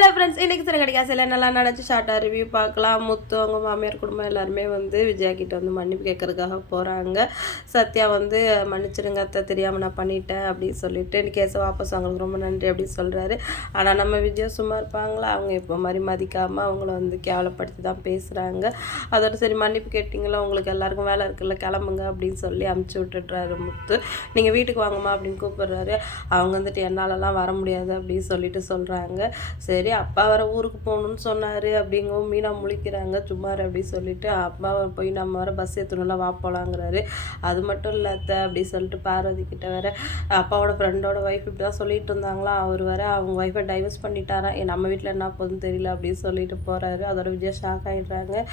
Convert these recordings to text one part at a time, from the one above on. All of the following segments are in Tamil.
ஹலோ ஃப்ரெண்ட்ஸ் இன்னைக்கு சில கடிகாசில் நல்லா நினச்சி ஷார்ட்டாக ரிவ்யூ பார்க்கலாம். முத்து அவங்க மாமியார் குடும்பம் எல்லாருமே வந்து விஜயா கிட்ட வந்து மன்னிப்பு கேட்கறதுக்காக போகிறாங்க சத்யா வந்து மன்னிச்சிடுங்க அத்தை தெரியாமல் நான் பண்ணிட்டேன் அப்படின்னு சொல்லிட்டு நீ கேஸை வாபஸ் அவங்களுக்கு ரொம்ப நன்றி அப்படின்னு சொல்கிறாரு ஆனால் நம்ம விஜயா சும்மா இருப்பாங்களா? அவங்க இப்போ மாதிரி மதிக்காமல் அவங்கள வந்து கேவலப்படுத்தி தான் பேசுகிறாங்க அதோட சரி மன்னிப்பு கேட்டிங்களா? உங்களுக்கு எல்லாருக்கும் வேலை இருக்குல்ல கிளம்புங்க அப்படின்னு சொல்லி அமுச்சு விட்டுடுறாரு முத்து. நீங்கள் வீட்டுக்கு வாங்கம்மா அப்படின்னு கூப்பிடுறாரு. அவங்க வந்துட்டு என்னாலலாம் வர முடியாது அப்படின்னு சொல்லிட்டு சொல்கிறாங்க சரி அப்பா வர ஊருக்கு போகணும்னு சொன்னார். அப்படிங்கவும் மீனா முழிக்கிறாங்க. சும்மாரு அப்படி சொல்லிட்டு அப்பா போய் நம்ம வர பஸ் ஏற்றணும்ல வா போகலாங்கிறாரு அது மட்டும் இல்லாத அப்படி சொல்லிட்டு பார்வதி கிட்ட வேற அப்பாவோட ஃப்ரெண்டோட ஒய்ஃப் இப்படி தான் சொல்லிட்டு இருந்தாங்களா? அவர் வேற அவங்க ஒய்ஃபை டைவர்ஸ் பண்ணிட்டாராம் என் நம்ம வீட்டில் என்ன போகுதுன்னு தெரியல அப்படின்னு சொல்லிட்டு போகிறாரு அதோட விஜய் ஷாக் ஆகிடுறாங்க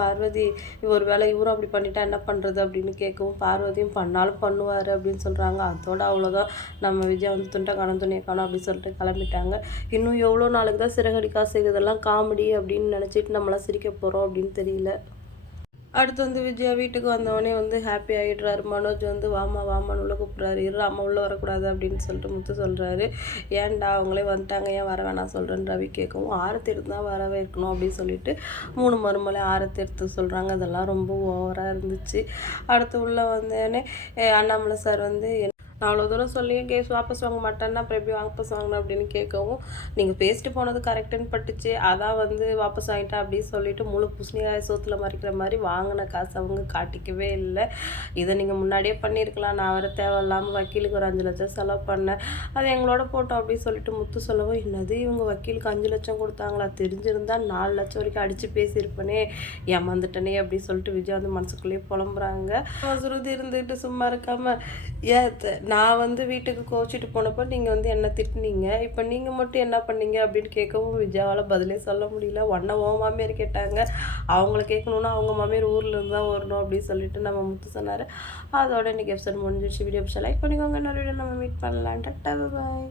பார்வதி ஒரு வேளை இவரும் அப்படி பண்ணிட்டா என்ன பண்ணுறது அப்படின்னு கேட்கவும் பார்வதியும் பண்ணாலும் பண்ணுவார் அப்படின்னு சொல்கிறாங்க அதோட அவ்வளோதான் நம்ம விஜய் வந்து துண்டை காணும் துணியை காணும் அப்படின்னு சொல்லிட்டு கிளம்பிட்டாங்க. இன்னும் எவ்வளோ நாளுக்கு தான் சிறகடிக்கா செய்கிறதெல்லாம் காமெடி அப்படின்னு நினச்சிட்டு நம்மளாம் சிரிக்க போகிறோம் அப்படின்னு தெரியல. அடுத்து வந்து விஜயா வீட்டுக்கு வந்தவொடனே வந்து ஹாப்பி ஆகிடுறாரு மனோஜ் வந்து வாமா வாமான்னு உள்ள கூப்பிட்றாரு. இரு அம்மா உள்ளே வரக்கூடாது அப்படின்னு சொல்லிட்டு முத்து சொல்கிறாரு ஏன்டா அவங்களே வந்துட்டாங்க. ஏன் வர வேணாம் சொல்கிறேன்னு ரவி கேட்கவும் ஆரத்தி எடுத்து தான் வரவே இருக்கணும் அப்படின்னு சொல்லிட்டு மூணு மறுமலை ஆரத்தி எடுத்து சொல்கிறாங்க அதெல்லாம் ரொம்ப ஓவராக இருந்துச்சு. அடுத்து உள்ளே வந்தோடனே அண்ணாமலை சார் வந்து நான் அவ்வளோ தூரம் சொல்லியும் கேஸ் வாபஸ் வாங்க மாட்டேன்னா அப்புறம் எப்படி வாபஸ் வாங்கினேன் அப்படின்னு கேட்கவும் நீங்கள் பேசிட்டு போனது கரெக்டுன்னு பட்டுச்சு. அதான் வந்து வாபஸ் வாங்கிட்டேன் அப்படின்னு சொல்லிட்டு முழு புஷ்ணிகாய சோத்தில் மறைக்கிற மாதிரி வாங்கின காசு அவங்க காட்டிக்கவே இல்லை. இதை நீங்கள் முன்னாடியே பண்ணியிருக்கலாம். நான் வர தேவையில்லாமல் வக்கீலுக்கு ஒரு அஞ்சு லட்சம் செலவு பண்ணேன். அது எங்களோட போட்டோம் அப்படின்னு சொல்லிட்டு முத்து சொல்லவும் என்னது இவங்க வக்கீலுக்கு அஞ்சு லட்சம் கொடுத்தாங்களா? தெரிஞ்சிருந்தா நாலு லட்சம் வரைக்கும் அடித்து பேசியிருப்பேனே. ஏமாந்துட்டனே அப்படின்னு சொல்லிட்டு விஜய் வந்து மனசுக்குள்ளேயே புலம்புறாங்க. சுருதி இருந்துக்கிட்டு சும்மா இருக்காமல் ஏன் நான் வந்து வீட்டுக்கு கோச்சிட்டு போனப்போ நீங்கள் வந்து என்ன திட்டுனீங்க? இப்போ நீங்கள் மட்டும் என்ன பண்ணீங்க அப்படின்னு கேட்கவும் விஜயாவால் பதிலே சொல்ல முடியல. ஒன்றை உன் மாமியார் கேட்டாங்க. அவங்கள கேட்கணுன்னா அவங்க மாமியார் ஊரில் இருந்து தான் வரணும் அப்படின்னு சொல்லிட்டு நம்ம முத்து சொன்னார். அதோட இன்னைக்கு எபிசோட் முடிஞ்சிருச்சு. வீடியோ லைக் பண்ணிக்கோங்க. இன்னொரு வீடியோ நம்ம மீட் பண்ணலாம் டட்டா பாய்.